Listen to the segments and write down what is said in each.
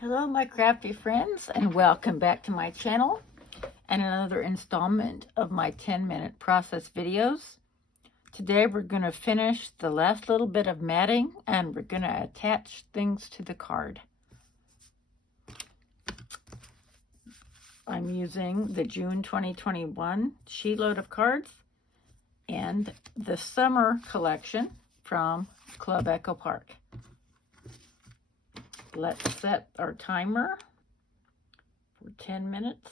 Hello my crafty friends, and welcome back to my channel and another installment of my 10-minute process videos. Today we're going to finish the last little bit of matting and we're going to attach things to the card. I'm using the June 2021 Sheetload of cards and the summer collection from Club Echo Park. Let's set our timer for 10 minutes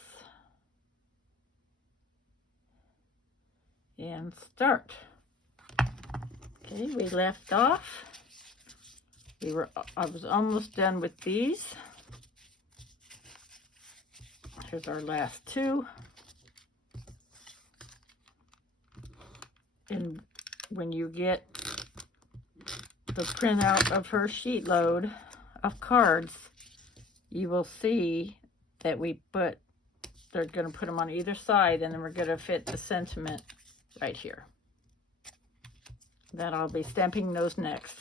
and start. Okay, we left off. I was almost done with these. Here's our last two. And when you get the printout of her sheet load of cards, you will see that they're going to put them on either side, and then we're going to fit the sentiment right here. Then I'll be stamping those next.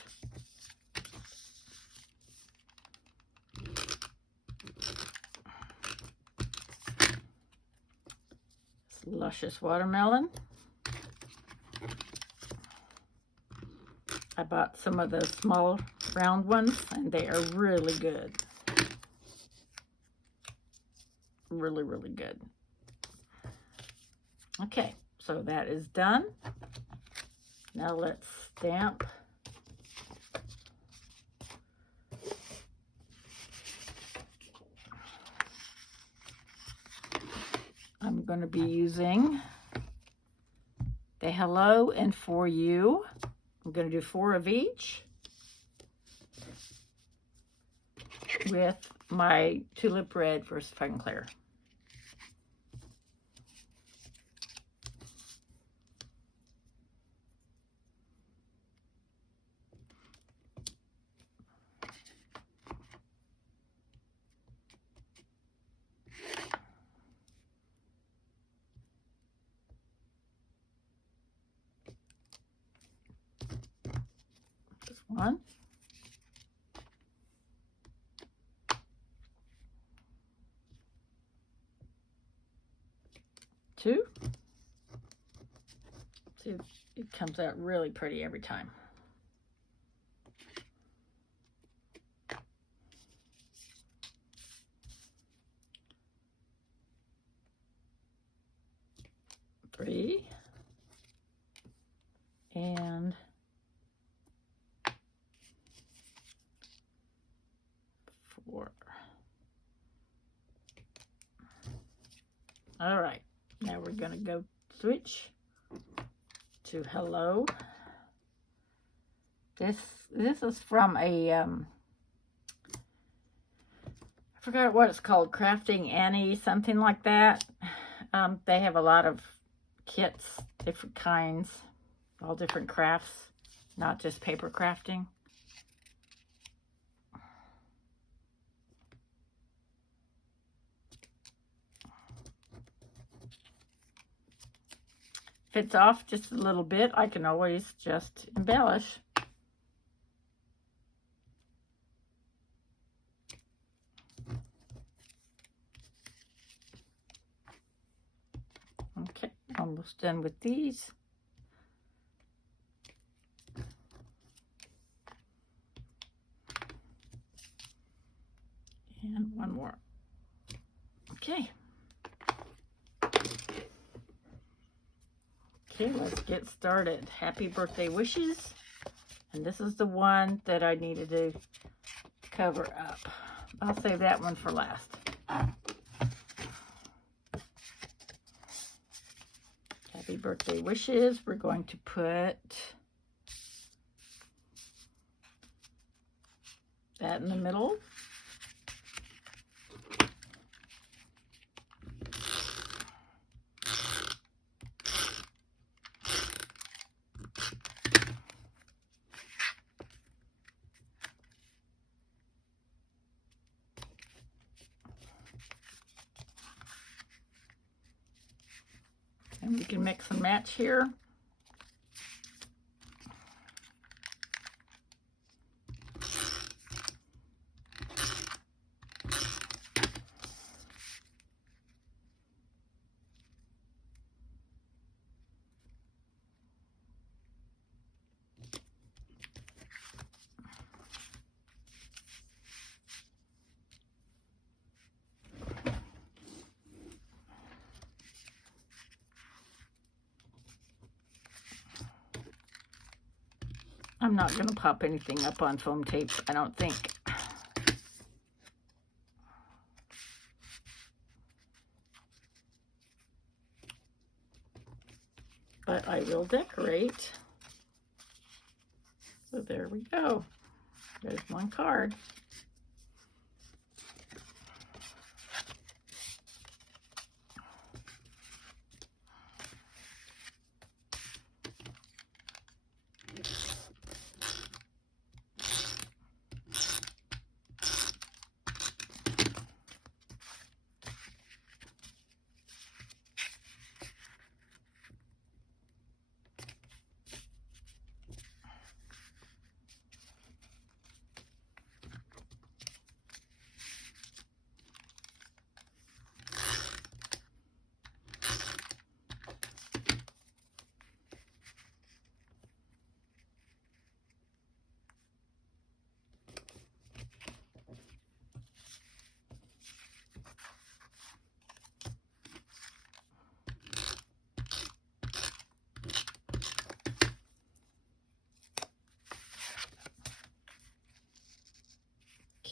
It's luscious watermelon. I bought some of the small round ones, and they are really good. Really, really good. Okay, so that is done. Now let's stamp. I'm going to be using the Hello and For You. I'm going to do 4 of each with my Tulip Red for Fun Clear. Just one. 2. See, it comes out really pretty every time. 3 and 4. All right, now we're going to go switch to Hello. This is from a I forgot what it's called, Crafting Annie, something like that. They have a lot of kits, different kinds, all different crafts, not just paper crafting. If it's off just a little bit, I can always just embellish. Okay, almost done with these. And one more. Okay. Okay, let's get started. Happy birthday wishes. And this is the one that I needed to cover up. I'll save that one for last. Happy birthday wishes. We're going to put that in the middle. And we can mix and match here. I'm not going to pop anything up on foam tape, I don't think. But I will decorate. So there we go. There's one card.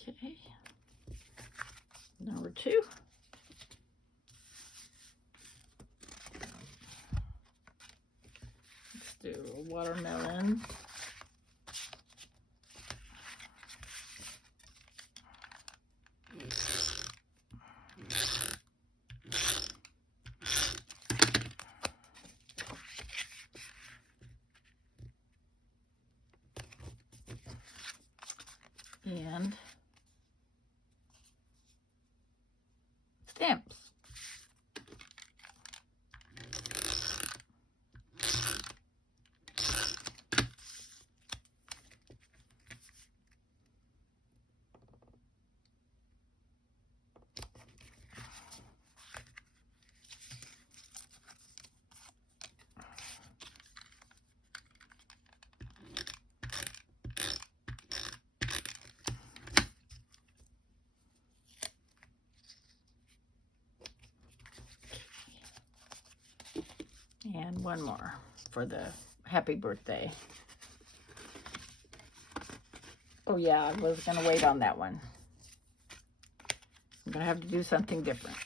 Okay, number 2. Let's do a watermelon. And stamps. And one more for the happy birthday. Oh yeah, I was going to wait on that one. I'm going to have to do something different.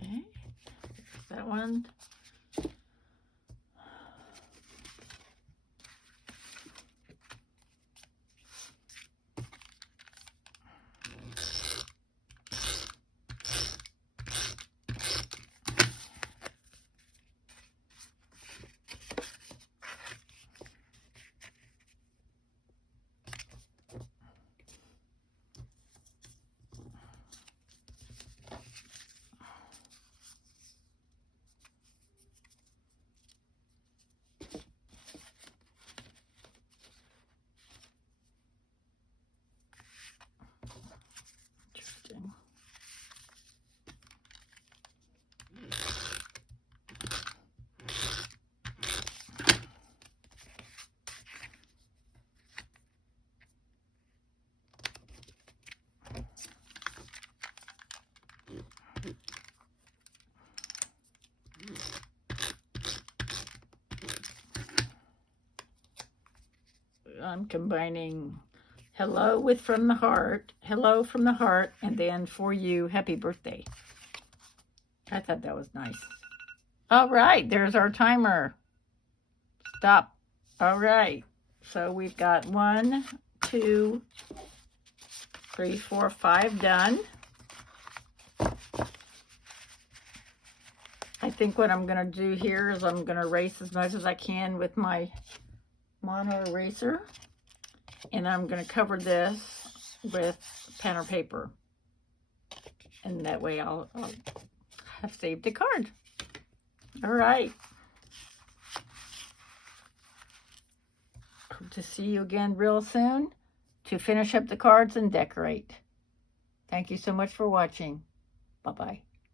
Okay, that one. Interesting. I'm combining hello with from the heart, hello from the heart, and then for you, happy birthday. I thought that was nice. All right, there's our timer. Stop. All right, so we've got 1, 2, 3, 4, 5 done. I think what I'm going to do here is I'm going to erase as much as I can with my mono eraser. And I'm going to cover this with pen or paper. And that way I'll have saved the card. All right. Hope to see you again real soon to finish up the cards and decorate. Thank you so much for watching. Bye-bye.